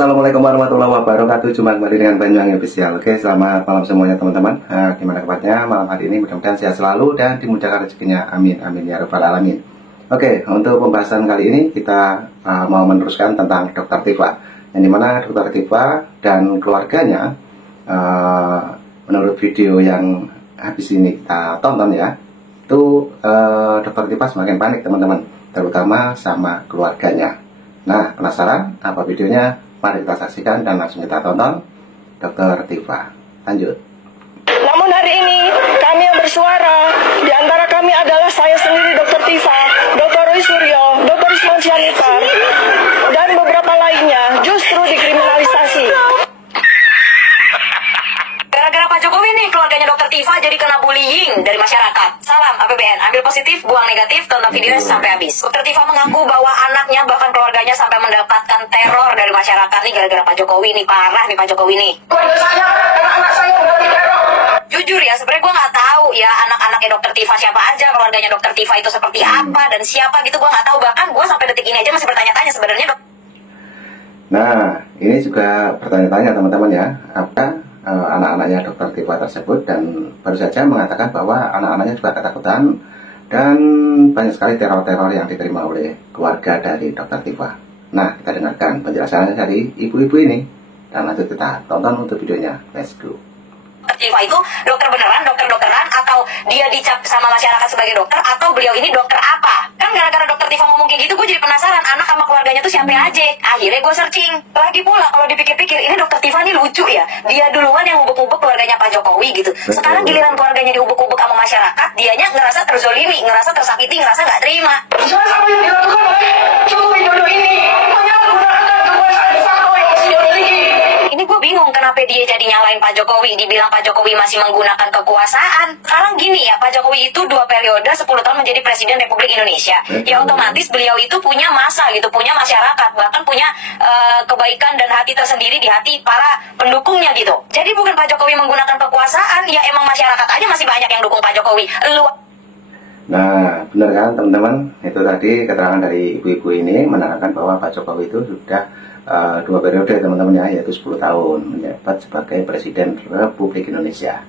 Assalamualaikum warahmatullahi wabarakatuh. Jumpa kembali dengan Banyuwangi Official. Oke, selamat malam semuanya teman-teman. Gimana kabarnya malam hari ini? Mudah-mudahan sehat selalu dan dimudahkan rezekinya. Amin, amin ya rabbal alamin. Oke, untuk pembahasan kali ini kita mau meneruskan tentang Dr. Tifa. Yang dimana Dr. Tifa dan keluarganya, menurut video yang habis ini kita tonton ya, itu Dr. Tifa semakin panik teman-teman, terutama sama keluarganya. Nah, penasaran apa videonya? Mari kita saksikan dan langsung kita tonton Dr. Tifa. Lanjut. Namun hari ini kami yang bersuara, di antara kami adalah saya sendiri Dr. Tifa, Dr. Roy Suryo, Dr. Isman Sianitar, dan beberapa lainnya justru dikriminalisasi. Gara-gara Pak Jokowi nih keluarganya Dr. Tifa jadi kena bullying dari masyarakat. Salam APBN, ambil positif, buang negatif, tonton videonya sampai habis. Dr. Tifa mengaku bahwa anaknya bahkan keluarganya sampai mendapatkan teror dari masyarakat nih gara-gara Pak Jokowi nih, parah nih Pak Jokowi nih. Keluarga saya, anak-anak saya mengalami teror. Jujur ya, sebenarnya gue nggak tahu ya anak-anaknya Dr. Tifa siapa aja, keluarganya Dr. Tifa itu seperti apa dan siapa gitu, gue nggak tahu. Bahkan gue sampai detik ini aja masih bertanya-tanya sebenarnya Nah, ini juga bertanya-tanya teman-teman ya, apa anak-anaknya Dr. Tifa tersebut, dan baru saja mengatakan bahwa anak-anaknya juga ketakutan dan banyak sekali teror-teror yang diterima oleh keluarga dari Dr. Tifa. Nah, kita dengarkan penjelasannya dari ibu-ibu ini dan lanjut kita tonton untuk videonya. Let's go. Dr. Tifa itu dokter beneran, dokter-dokteran, atau dia dicap sama masyarakat sebagai dokter, atau beliau ini dokter apa? Kan gara-gara Dr. Tifa ngomong kayak gitu, gue jadi penasaran anak sama keluarganya tuh siapa aja. Akhirnya gue searching. Lagi pula kalau dipikir-pikir, ini Dr. Tifa nih lucu ya. Dia duluan yang ubek-ubek keluarganya Pak Jokowi gitu. Sekarang giliran keluarganya diubek-ubek sama masyarakat, dianya ngerasa terzolimi, ngerasa tersakiti, ngerasa nggak terima. Jangan sampai yang dilakukan oleh Joko Widodo ini menyalahgunakan kekuasaan de facto yang masih dia miliki. Ini gue bingung kenapa dia jadi nyalain Pak Jokowi, dibilang Pak Jokowi masih menggunakan kekuasaan. Sekarang gini ya, Pak Jokowi itu 2 periode 10 tahun menjadi Presiden Republik Indonesia. Ya otomatis beliau itu punya massa gitu, punya masyarakat, bahkan punya kebaikan dan hati tersendiri di hati para pendukungnya gitu. Jadi bukan Pak Jokowi menggunakan kekuasaan, ya emang masyarakat aja masih banyak yang dukung Pak Jokowi. Nah, benar kan teman-teman? Itu tadi keterangan dari ibu-ibu ini menerangkan bahwa Pak Jokowi itu sudah 2 periode teman-teman ya, yaitu 10 tahun menjabat sebagai Presiden Republik Indonesia.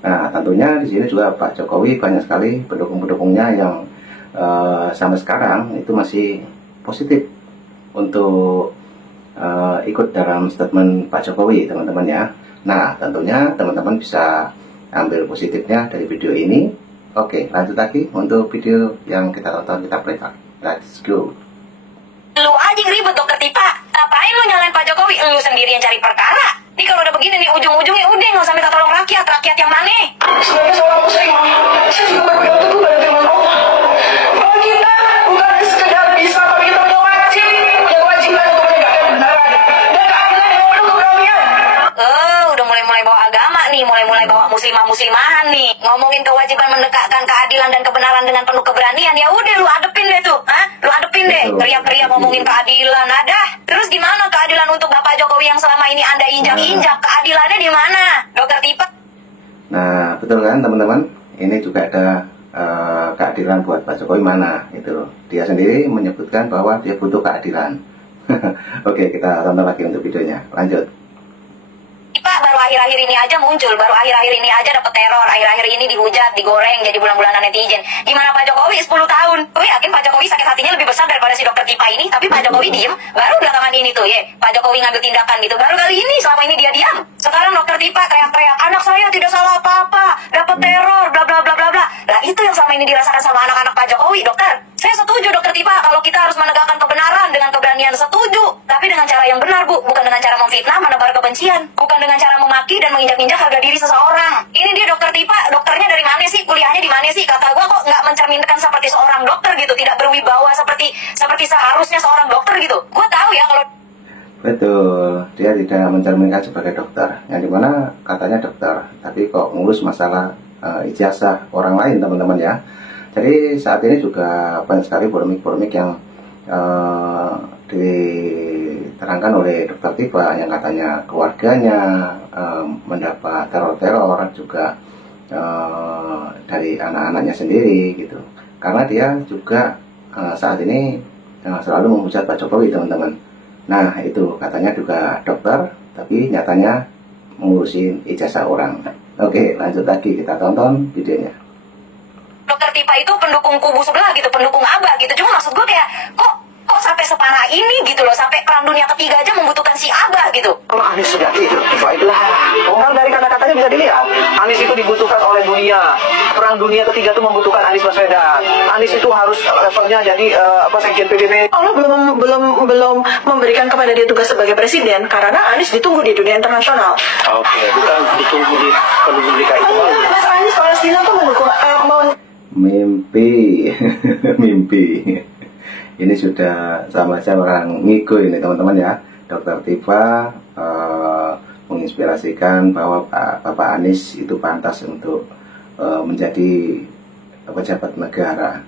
Nah, tentunya di sini juga Pak Jokowi banyak sekali pendukung-pendukungnya yang sampai sekarang itu masih positif untuk ikut dalam statement Pak Jokowi teman-teman ya. Nah, tentunya teman-teman bisa ambil positifnya dari video ini. Oke, lanjut lagi untuk video yang kita tonton, kita play. Let's go. Lu aja yang ribet Dr. Tifa. Ngapain lu nyalain Pak Jokowi? Lu sendiri yang cari perkara. Nih kalau udah begini nih ujung-ujungnya udah nggak usah minta tolong rakyat. Rakyat yang mana? Sebagai seorang muslim, saya juga berpegang teguh pada firman Allah. Bahwa kita bukan sekedar bisa, tapi kita punya kewajiban untuk menegakkan kebenaran dan keadilan yang penuh keberanian. Udah mulai-mulai bawa agama nih, mulai-mulai bawa muslimah-muslimahan nih. Ngomongin kewajiban menegakkan keadilan dan kebenaran dengan penuh keberanian, ya udah lu adepin deh tuh, lu adepin deh. Teriak-teriak ngomongin keadilan, ada. Terus gimana keadilan untuk Bapak Jokowi yang selama ini Anda injak-injak? Keadilannya di mana, Dr. Tifa? Nah, betul kan teman-teman? Ini juga ada keadilan buat Pak Jokowi mana? Itu dia sendiri menyebutkan bahwa dia butuh keadilan. Oke, kita tonton lagi untuk videonya. Lanjut. Pak, baru akhir-akhir ini aja muncul, baru akhir-akhir ini aja dapet teror, akhir-akhir ini dihujat, digoreng jadi bulan-bulanan netizen. Gimana Pak Jokowi 10 tahun? Gue yakin Pak Jokowi sakit hatinya lebih besar daripada si Dr. Tifa ini, tapi Pak Jokowi diem, baru belakangan ini tuh ya, Pak Jokowi ngambil tindakan gitu, baru kali ini, selama ini dia diam. Sekarang Dr. Tifa teriak-teriak, anak saya tidak salah apa-apa, dapet teror, bla bla bla bla bla. Lah itu yang selama ini dirasakan sama anak-anak Pak Jokowi, dokter. Saya setuju Dr. Tifa kalau kita harus menegakkan kebenaran dengan keberanian, setuju. Tapi dengan cara yang benar Bu, bukan dengan cara memfitnah, menebar kebencian, bukan dengan cara memaki dan menginjak-injak harga diri seseorang. Ini dia Dr. Tifa, dokternya dari mana sih? Kuliahnya di mana sih? Kata gua kok nggak mencerminkan seperti seorang dokter gitu, tidak berwibawa seperti seharusnya seorang dokter gitu. Gua tahu ya kalau Betul, dia tidak mencerminkan sebagai dokter, yang dimana katanya dokter, tapi kok ngurus masalah ijazah orang lain teman-teman ya. Jadi saat ini juga banyak sekali polemik-polemik yang diterangkan oleh Dr. Tifa, yang katanya keluarganya mendapat teror-teror juga dari anak-anaknya sendiri gitu. Karena dia juga saat ini selalu menghujat Pak Jokowi teman-teman. Nah itu katanya juga dokter, tapi nyatanya mengurusin ijazah orang. Oke, lanjut lagi, kita tonton videonya. Dokter Tipa itu pendukung kubu sebelah gitu, pendukung Abah gitu. Cuma maksud gue kayak kok sampai separah ini gitu loh, sampai Perang Dunia Ketiga aja membutuhkan si Abah gitu. Kalau Anies sudah tidur, baiklah. Kan dari kata-katanya bisa dilihat, Anies itu dibutuhkan oleh dunia. Perang Dunia Ketiga itu membutuhkan Anies Baswedan. Anies itu harus levelnya jadi sekjen PBB. Allah belum memberikan kepada dia tugas sebagai presiden karena Anies ditunggu di dunia internasional. Oke, bukan ditunggu di pendukung DKI itu. Mas Anies Palestina tuh mendukung mimpi. Mimpi. Ini sudah sama-sama orang ngigo ini teman-teman ya. Dokter Tifa menginspirasikan bahwa Bapak Anies itu pantas untuk menjadi pejabat negara.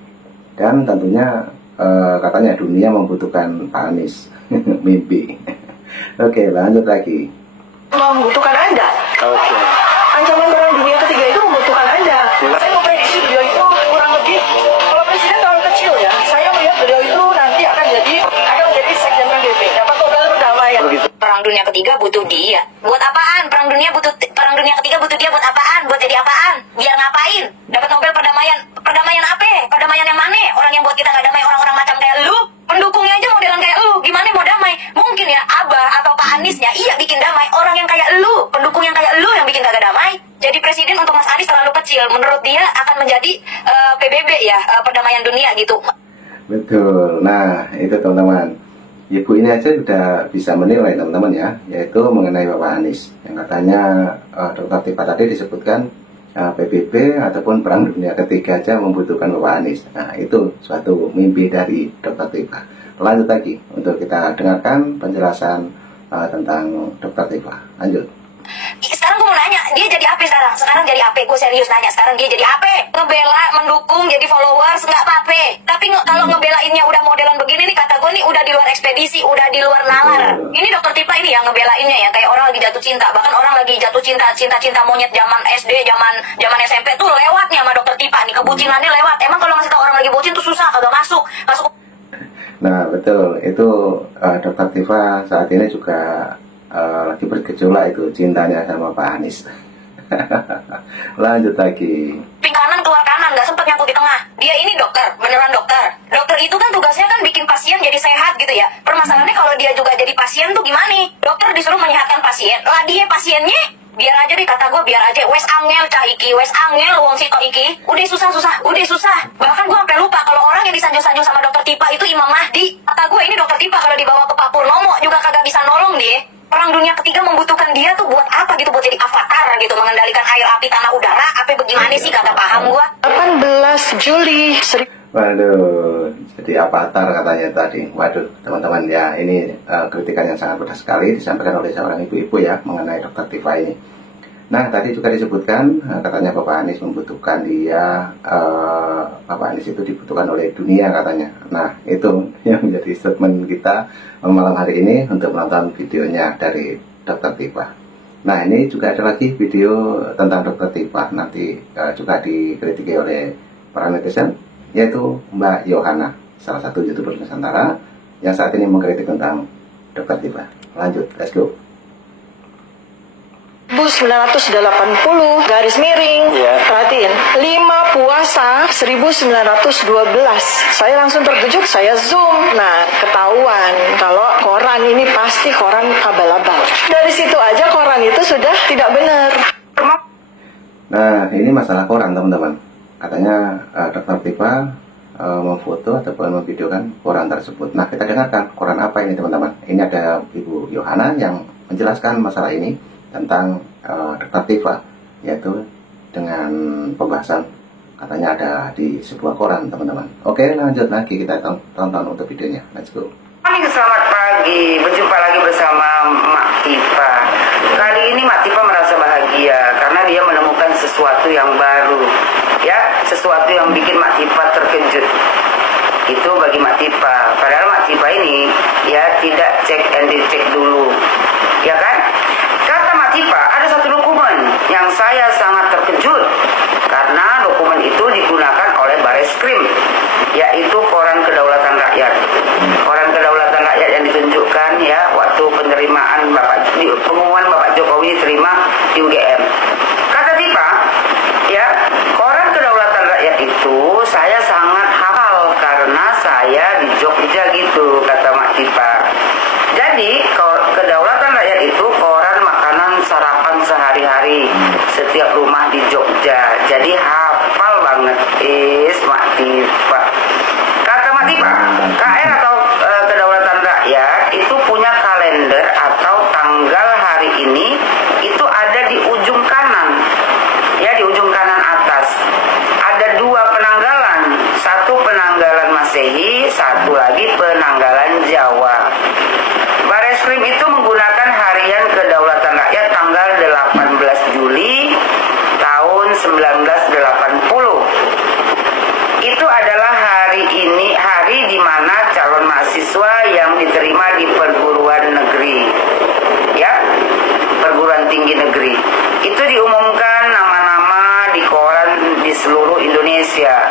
Dan tentunya katanya dunia membutuhkan Pak Anies. Mimpi. Oke, lanjut lagi. membutuhkan Anda. Oke. Ancaman Perang Dunia Ketiga itu membutuhkan Anda. Saya memprediksi beliau itu kurang lebih, kalau presiden terlalu kecil ya, saya melihat beliau itu nanti akan menjadi sekjen PBB, dapat modal perdamaian. Perang Dunia Ketiga butuh dia. Buat apaan? Perang Dunia Ketiga butuh dia buat apaan? Buat jadi apaan? Biar ngapain? Dapat Nobel perdamaian. Perdamaian apa? Perdamaian yang mana? Orang yang buat kita nggak damai, orang-orang macam kayak lu. Pendukungnya aja modelan kayak lu. Gimana mau damai? Mungkin ya Abah atau Pak Aniesnya iya bikin damai. Orang yang kayak lu, pendukung yang kayak lu yang bikin kagak damai. Jadi presiden untuk Mas Anies terlalu kecil. Menurut dia akan menjadi PBB ya, perdamaian dunia gitu. Betul. Nah, itu teman-teman. Ibu ini aja sudah bisa menilai teman-teman ya, yaitu mengenai Bapak Anies. Yang katanya Dr. Tifa tadi disebutkan PBB ataupun Perang Dunia Ketiga aja membutuhkan Bapak Anies. Nah, itu suatu mimpi dari Dr. Tifa. Lanjut lagi untuk kita dengarkan penjelasan tentang Dr. Tifa. Lanjut. Sekarang gue mau nanya, dia jadi apa sekarang? Sekarang jadi apa? Gue serius nanya, sekarang dia jadi apa? Ngebela, mendukung, jadi followers, nggak apa-apa. Tapi kalau ngebelainnya udah modelan begini nih, kata gue nih udah di luar ekspedisi, udah di luar nalar. Ini Dokter Tifa ini yang ngebelainnya ya, kayak orang lagi jatuh cinta. Bahkan orang lagi jatuh cinta monyet zaman SD, zaman SMP tuh lewatnya sama Dokter Tifa nih, kebucinannya lewat. Emang kalau ngasih tau orang lagi bucin tuh susah, kagak masuk. Nah, betul. Itu Dr. Tifa saat ini juga lagi bergejolak itu cintanya sama Pak Anies. Lanjut lagi. Ping kanan keluar kanan, nggak sempet nyatu di tengah. Dia ini dokter, beneran dokter. Dokter itu kan tugasnya kan bikin pasien jadi sehat gitu ya. Permasalahannya kalau dia juga jadi pasien tuh gimana nih? Dokter disuruh menyehatkan pasien, lah dia pasiennya biar aja deh, kata gue biar aja wes angel cah iki, wes angel wong sito iki, udah susah. Bahkan gue sampai lupa kalau orang yang disanjung-sanjung sama Dokter Tifa itu Imam Mahdi. Kata gue ini Dokter Tifa kalau dibawa ke Pak Purnomo juga kagak bisa nolong dia. Perang Dunia Ketiga membutuhkan dia tuh buat apa gitu, buat jadi avatar gitu, mengendalikan air, api, tanah, udara, apa bagaimana sih, kagak paham gue. 18 Juli. Waduh, jadi avatar katanya tadi. Waduh, teman-teman ya, ini kritikan yang sangat pedas sekali disampaikan oleh seorang ibu-ibu ya mengenai Dr. Tifa ini. Nah, tadi juga disebutkan katanya Bapak Anies membutuhkan dia, Bapak Anies itu dibutuhkan oleh dunia katanya. Nah, itu yang menjadi statement kita malam hari ini untuk menonton videonya dari Dr. Tifa. Nah, ini juga ada lagi video tentang Dr. Tifa, nanti juga dikritiki oleh para netizen, yaitu Mbak Yohana, salah satu YouTuber Nusantara yang saat ini mengkritik tentang Dr. Tifa. Lanjut, let's go. 1980 garis miring, perhatiin 5 puasa 1912. Saya langsung terkejut, saya zoom. Nah, ketahuan kalau koran ini pasti koran abal-abal. Dari situ aja koran itu sudah tidak benar. Nah, ini masalah koran teman-teman. Katanya Dr. Tifa memfoto ataupun memvideokan koran tersebut. Nah, kita dengarkan koran apa ini teman-teman. Ini ada Ibu Yohana yang menjelaskan masalah ini tentang Dr. Tifa, yaitu dengan pembahasan katanya ada di sebuah koran teman-teman. Oke, lanjut lagi, kita tonton untuk videonya. Let's go. Selamat pagi, berjumpa lagi bersama Mak Tifa. Kali ini Mak Tifa merasa bahagia karena dia menemukan sesuatu yang baru, ya, sesuatu yang bikin Mak Tifa terkejut. Itu bagi Mak Tifa. Padahal Mak Tifa ini ya tidak cek and dicek dulu, ya kan? Kata Mak Tifa, ada satu dokumen yang saya sangat terkejut karena dokumen itu digunakan oleh Bareskrim, yaitu Koran Kedaulatan Rakyat. Koran Kedaulatan Rakyat yang ditunjukkan ya setiap rumah di Jogja. Jadi hafal banget Mak Tifa. Kata Mak Tifa, KR atau kedaulatan rakyat itu punya kalender atau tanggal hari ini itu ada di ujung kanan, ya, di ujung kanan atas. Ada 2 penanggalan, satu penanggalan Masehi, satu lagi penanggalan Jawa. Bareskrim itu menggunakan harian kedaulatan rakyat tanggal 18 Juli tahun 1980. Itu adalah hari di mana calon mahasiswa yang diterima di perguruan negeri, ya, perguruan tinggi negeri, itu diumumkan nama-nama di koran di seluruh Indonesia,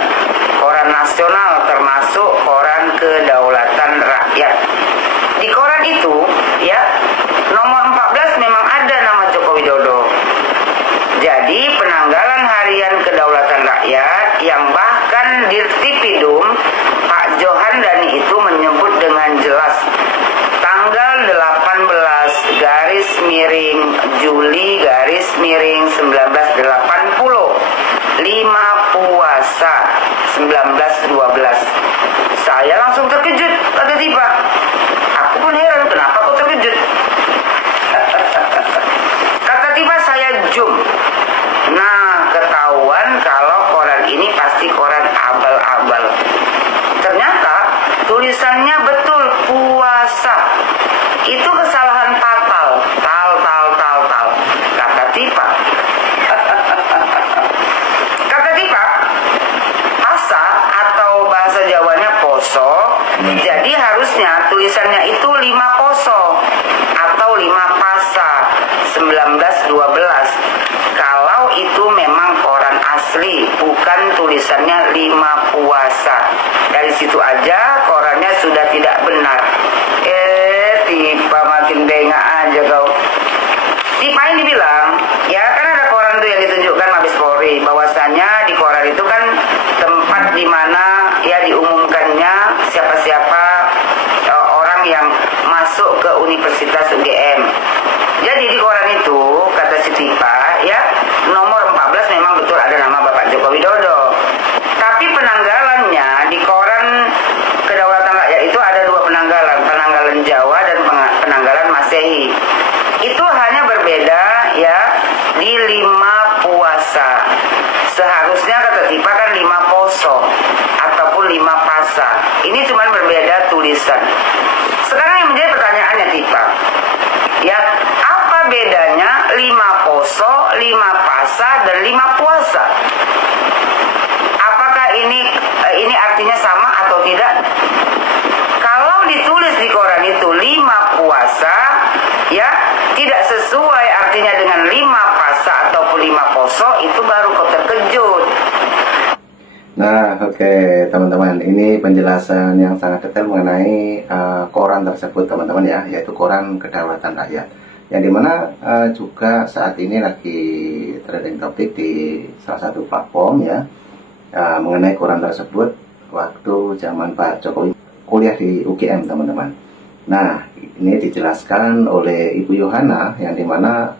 koran nasional termasuk koran kedaulatan rakyat. Di koran itu, ya, nomor 14 memang ada nama Joko Widodo. Jadi penanggalan harian kedaulatan rakyat yang bahkan di Dirtipidum Pak Johan Dani itu menyebut dengan jelas tanggal 18 garis miring Juli garis miring 1980, 5 puasa 1912. Saya langsung terkejut, kata Tifa. Aku pun heran, kenapa kok terkejut? Kata Tifa, saya zoom. Nah, ketahuan kalau koran ini pasti koran abal-abal. Ternyata tulisannya betul, puasa. Itu kesalahan fatal. Tal. Kata Tifa. Kata Tifa, asa atau bahasa Jawanya poso. Jadi harusnya tulisannya itu 5 poso atau 5 pasa 1912. Kalau itu memang koran asli, bukan tulisannya 5 puasa. Dari situ aja korannya sudah tidak benar. Tifa makin bengak aja kau. Tifa ini bilang, ya kan ada koran tuh yang ditunjukkan Mabes Polri, bahwasanya di koran itu kan tempat di mana ya diumumkannya siapa-siapa orang yang masuk ke Universitas UGM. Jadi di koran itu kata si Tifa, ya, nomor 14 memang betul ada nama Bapak Joko Widodo. Tapi penanggalannya di koran kedaulatan rakyat itu ada 2 penanggalan, penanggalan Jawa dan penanggalan Masehi. Itu hanya berbeda, ya, di 5 puasa. Seharusnya kata Tifa kan 5 poso ataupun 5 pasa. Ini cuma berbeda tulisan. Sekarang yang menjadi pertanyaannya Tifa, ya, apa bedanya 5 poso, 5 pasa, dan 5 puasa? Apakah ini artinya sama atau tidak? Kalau ditulis di koran itu 5 puasa, ya, tidak sesuai artinya dengan 5 pasa ataupun 5 poso, itu baru kau terkejut. Nah, oke, teman-teman, ini penjelasan yang sangat detail mengenai koran tersebut, teman-teman, ya, yaitu koran kedaulatan rakyat, yang dimana juga saat ini lagi trending topik di salah satu platform, ya, mengenai koran tersebut waktu zaman Pak Jokowi kuliah di UGM, teman-teman. Nah, ini dijelaskan oleh Ibu Yohana, yang dimana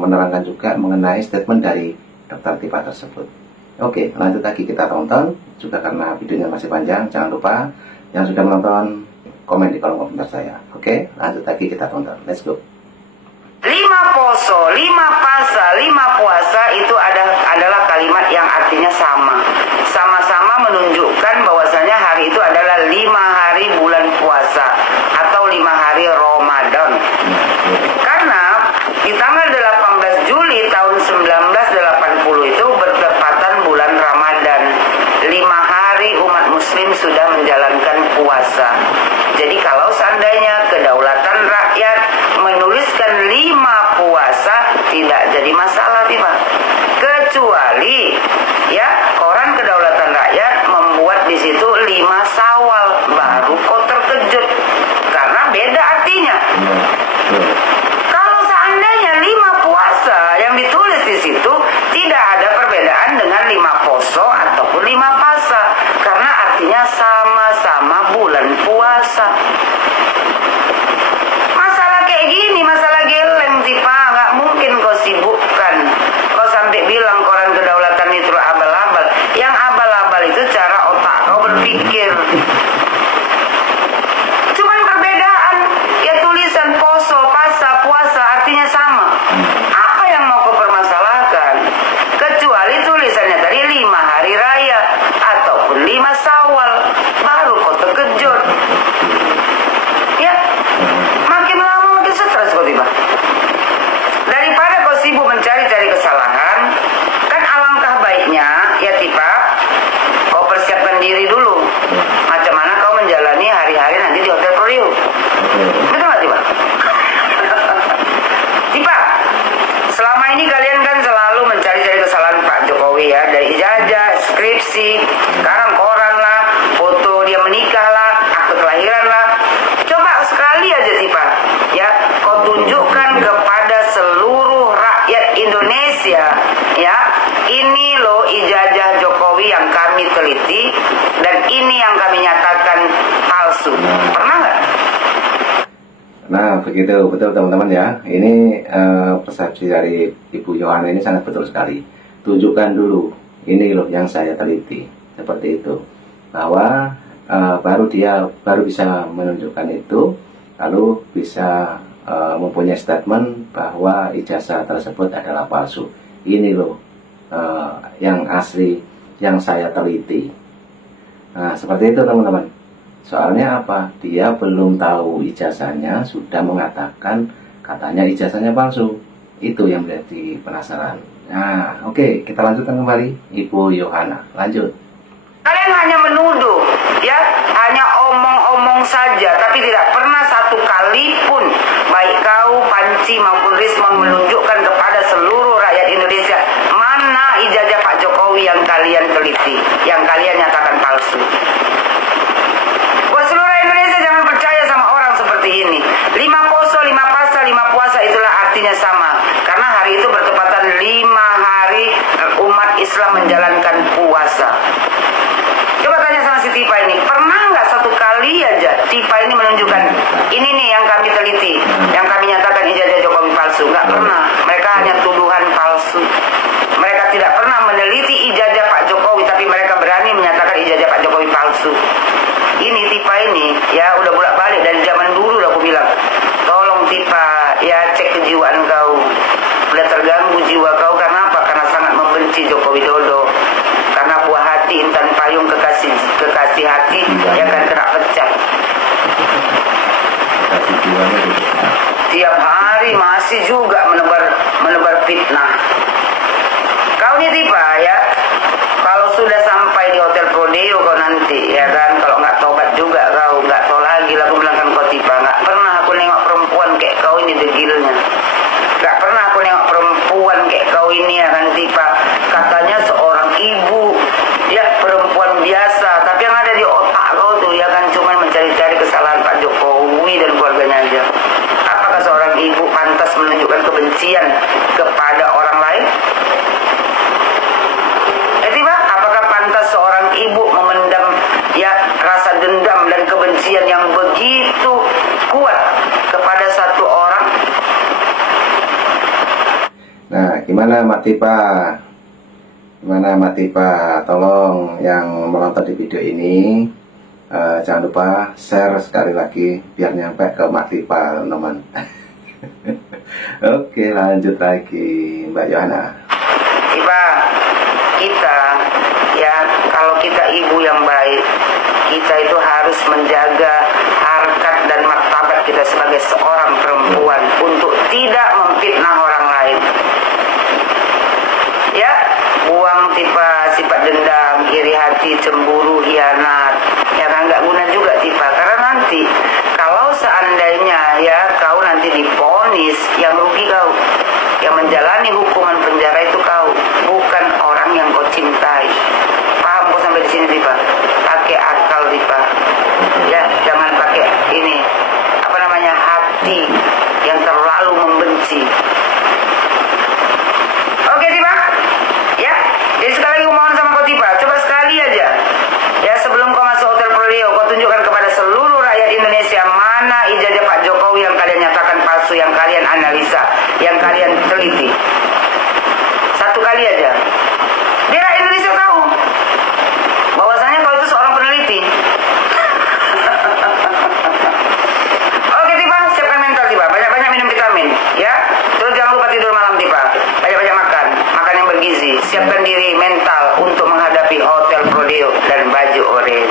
menerangkan juga mengenai statement dari Dr. Tifa tersebut. Oke, lanjut lagi kita tonton. Juga karena videonya masih panjang, jangan lupa yang sudah menonton komen di kolom komentar saya. Oke, lanjut lagi kita tonton. Let's go. 5 poso, 5 pasa, 5 puasa itu adalah kalimat yang artinya sama. Sama-sama menunjukkan bahwasanya hari itu adalah 5 hari bulan puasa atau 5 hari Ramadan. Karena di tanggal 18 Juli tahun 1980 itu bertepatan bulan Ramadan. 5 hari umat muslim sudah menjalankan puasa. Jadi kalau seandainya kedaulatan rakyat menuliskan 5 puasa, tidak jadi masalah, Tifa. Kecuali, ya, koran kedaulatan rakyat membuat di situ 5 Syawal, baru kau terkejut karena beda artinya. Kalau seandainya 5 puasa yang ditulis di situ, tidak ada perbedaan dengan 5 poso ataupun 5 pasa, karena artinya sama-sama bulan puasa. Masalah kayak gini, masalah geleng, Tifa, nggak mungkin kau sibukkan Indonesia, ya, ini loh ijazah Jokowi yang kami teliti dan ini yang kami nyatakan palsu. Pernah nggak? Nah, begitu, betul teman-teman ya. Ini persepsi dari Ibu Yohana ini sangat betul sekali. Tunjukkan dulu, ini loh yang saya teliti, seperti itu. Bahwa baru bisa menunjukkan itu, lalu bisa mempunyai statement bahwa ijazah tersebut adalah palsu. Ini loh yang asli yang saya teliti. Nah, seperti itu teman-teman. Soalnya apa? Dia belum tahu ijazahnya, sudah mengatakan katanya ijazahnya palsu. Itu yang menjadi penasaran. Nah, oke, kita lanjutkan kembali. Ibu Yohana, lanjut. Kalian hanya menuduh, ya, hanya omong-omong saja, tapi tidak pernah satu kali pun baik kau, Panci maupun Rismon menunjukkan kepada seluruh rakyat Indonesia mana ijazah Pak Jokowi yang kalian teliti, yang kalian nyatakan palsu. Buat seluruh Indonesia jangan percaya sama orang seperti ini. 5 poso, 5 pasa, 5 puasa itulah artinya sama. Karena hari itu bertepatan 5 hari umat Islam menjalankan puasa. Coba tanya sama si Tipa ini, pernah nggak satu kali aja Tipa ini menunjukkan ini nih yang kami teliti, yang kami nyatakan ijazah Jokowi palsu? Nggak pernah. Mereka hanya tuduhan palsu. Mereka tidak pernah meneliti ijazah Pak Jokowi, tapi mereka berani menyatakan ijazah Pak Jokowi palsu. Ini Tipa ini, ya udah bolak-balik dari zaman dulu aku bilang, tolong Tipa, ya cek kejiwaan kau. Udah terganggu jiwa kau karena apa? Karena sangat membenci Joko Widodo. Karena buah hati intan payung kekasih hati yang akan kena pecah. Tiap hari masih juga menebar fitnah. Kau nih Tipa ya, kalau sudah sampai di Hotel Prodeo kau nanti ya kan, kalau nggak tobat juga kau nggak tahu lagi lah. Aku bilang kan kau Tipa, nggak pernah aku nengok perempuan kayak kau ini degilnya. Nggak pernah aku nengok perempuan kayak kau ini ya kan Tipa. Katanya seorang ibu, ya perempuan biasa, tapi yang ada di otak kau tuh ya kan cuma mencari-cari kesalahan Pak Jokowi dan keluarganya aja. Apakah seorang ibu pantas menunjukkan kebencian kepada orang lain? Tiba, apakah pantas seorang ibu memendam ya rasa dendam dan kebencian yang begitu kuat kepada satu orang? Nah, gimana Mak Tipa? Gimana Mak Tipa? Tolong yang menonton di video ini jangan lupa share sekali lagi biar nyampe ke Mak Tipa, teman-teman. Oke, lanjut lagi Mbak Yohana. Tipa, kita ya kalau kita ibu yang baik, kita itu harus menjaga harkat dan martabat kita sebagai seorang perempuan untuk tidak memfitnah orang lain. Ya, buang Tipa sifat dendam, iri hati, cemburu, hianat. Ya kan nggak guna juga Tipa, karena nanti kalau seandainya ya kau nanti divonis, yang rugi kau, yang menjalani hukuman penjara itu kau, bukan orang yang kau cintai. Paham kau sampai di sini Tipa? Pakai akal Tipa. Ya, jangan pakai ini apa namanya hati yang terlalu membenci. Oke Tipa, ya. Jadi sekali lagi mohon sama kau Tipa, coba sekali aja. Ya sebelum kau masuk Hotel Prodeo, kau tunjukkan kepada seluruh rakyat Indonesia mana ijazah Pak Jokowi yang kalian nyatakan palsu, yang kalian analisa, yang kalian teliti. Satu kali aja. Biar rakyat Indonesia tahu bahwasanya kau itu seorang peneliti. Oke Tipa, siapkan mental Tipa, banyak-banyak minum vitamin, ya. Terus jangan lupa tidur malam Tipa, banyak-banyak makan yang bergizi. Siapkan diri mental untuk menghadapi Hotel Prodeo dan baju oranye.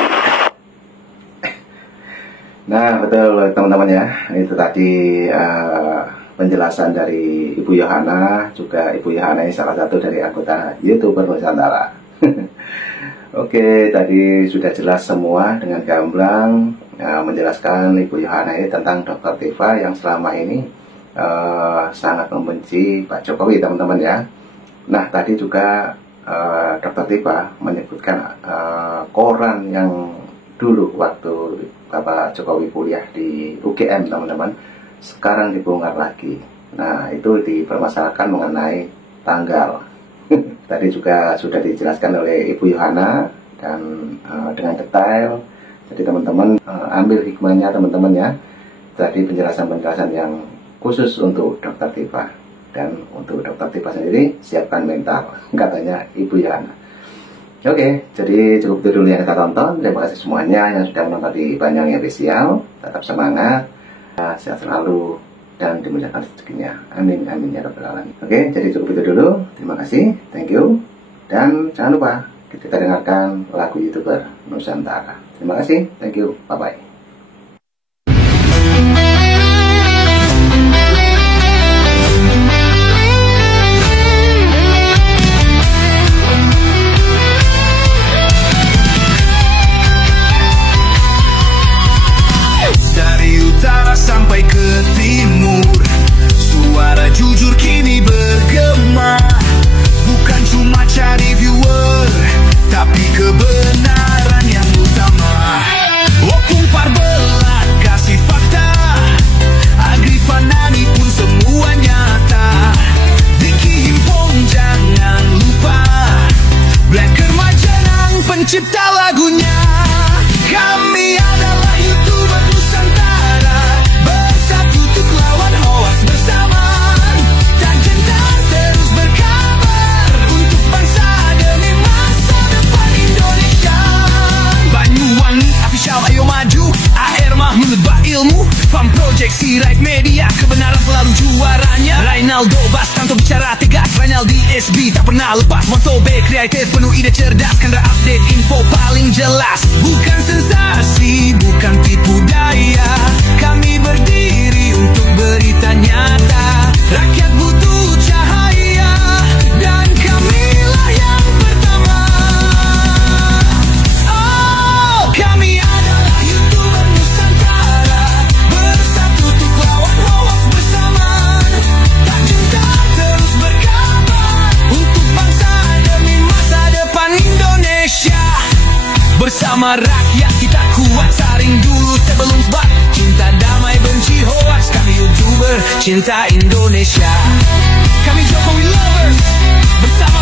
Nah, betul teman-teman ya. Itu tadi penjelasan dari Ibu Yohana. Juga Ibu Yohana ini salah satu dari anggota YouTuber Nusantara. Oke, tadi sudah jelas semua dengan gamblang menjelaskan Ibu Yohana ini tentang Dr. Tifa yang selama ini sangat membenci Pak Jokowi, teman-teman ya. Nah, tadi juga Dr. Tifa menyebutkan koran yang dulu waktu Bapak Jokowi kuliah di UGM, teman-teman, sekarang dibongkar lagi. Nah, itu dipermasalahkan mengenai tanggal. Tadi juga sudah dijelaskan oleh Ibu Yohana dan dengan detail. Jadi teman-teman ambil hikmahnya teman-teman ya. Tadi penjelasan-penjelasan yang khusus untuk Dokter Tifa. Dan untuk Dokter Tifa sendiri siapkan mental, katanya Ibu Yohana. Oke, jadi cukup itu dulu yang kita tonton. Terima kasih semuanya yang sudah menonton di Banyuwangi Official. Tetap semangat, sehat selalu, dan dimudahkan rezekinya. Amin, amin ya rabbal alamin. Oke, jadi cukup itu dulu. Terima kasih, thank you. Dan jangan lupa kita dengarkan lagu YouTuber Nusantara. Terima kasih, thank you, bye-bye. Sampai ke timur, suara jujur kini bergema. Bukan cuma cari viewer, tapi kebenaran yang utama. Opung Parbelat kasih fakta, Agrifan Nani pun semua nyata. Vicky Himpong jangan lupa, Blacker Majanang pencipta lagunya. Kami adalah YouTuber Nusantara, bersatu untuk lawan hoax bersama. Tak gentar terus berkabar untuk bangsa demi masa depan Indonesia. Banyuwangi Official ayo maju, AR mah menebak ilmu. Farm Project, Sirait Media, kebenaran selalu juaranya. Rainaldo Bastanto bicara tegas, Rainaldi SB tak pernah lepas. Moto B kreatif penuh ide cerdas, kan update info paling jelas. Bukan sensasi, bukan tipu daya, kami berdiri untuk berita nyata. Rakyat butuh cahaya, dan kamilah yang pertama. Oh, kami adalah YouTuber Nusantara, bersatu untuk lawan hoax bersama. Tak gentar terus berkabar untuk bangsa demi masa depan Indonesia. Bersama rakyat kita kuat, saring dulu sebelum sebar. Cinta damai benci hoax, kami YouTuber cinta Indonesia. Kami Jokowi lovers, bersama